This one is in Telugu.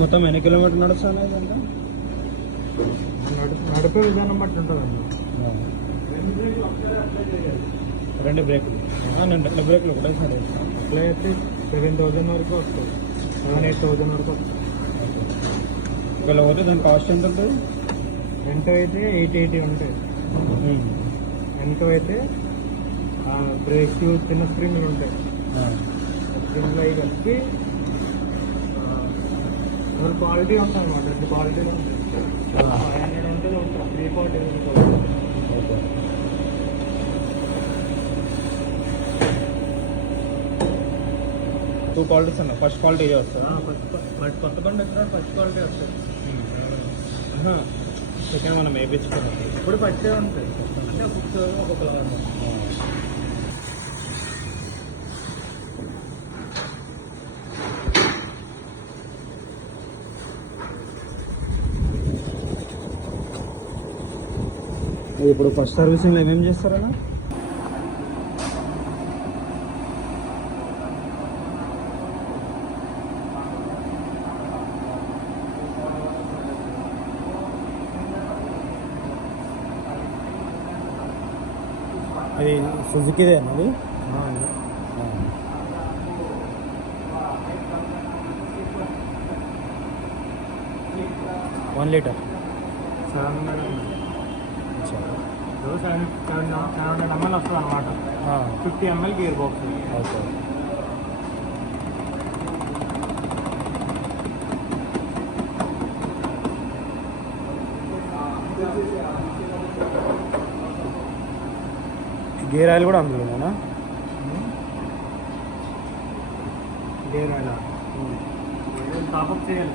మొత్తం ఎన్ని కిలోమీటర్ నడుస్తాను ఇదంతా నడిపే విధానం బట్టి ఉంటుందండి. రెండు బ్రేకులు రెండు బ్రేకులు ఒకటేసారి అట్లా అయితే 7,000 వరకు వస్తుంది, 7,000-8,000 వరకు వస్తుంది. ఒకవేళ పోతే దాని కాస్ట్ ఎంత ఉంటుంది? వెంట అయితే 880 ఉంటాయి. వెనక అయితే బ్రేక్స్ చిన్న స్ప్రింగ్లు ఉంటాయి. స్ప్రింగ్లు అవి కలిపి క్వాలిటీ ఉంటుంది అనమాట. రెండు క్వాలిటీలో ఉంటాయి. 500 ఉంటుంది, 340 ఉంటుంది. టూ క్వాలిటీస్ అన్న. ఫస్ట్ క్వాలిటీ ఇదే వస్తుంది. కొత్త బండి వచ్చిన ఫస్ట్ క్వాలిటీ వస్తుంది. సెకండ్ మనం వేయించుకున్నాం. ఇప్పుడు పచ్చే ఉంటుంది అంటే ఒక్కొక్క ఇప్పుడు ఫస్ట్ సర్వీసింగ్లో ఏమేమి చేస్తారన్నా? అది సుజుకిదే అన్నది. 1 లీటర్ 700 ml వస్తుంది అనమాట. 50 ml gear box. Okay. Gear oil కూడా అందులోనేనా? గేర్ ఆయిల్ టాప్అప్ చేయాలి.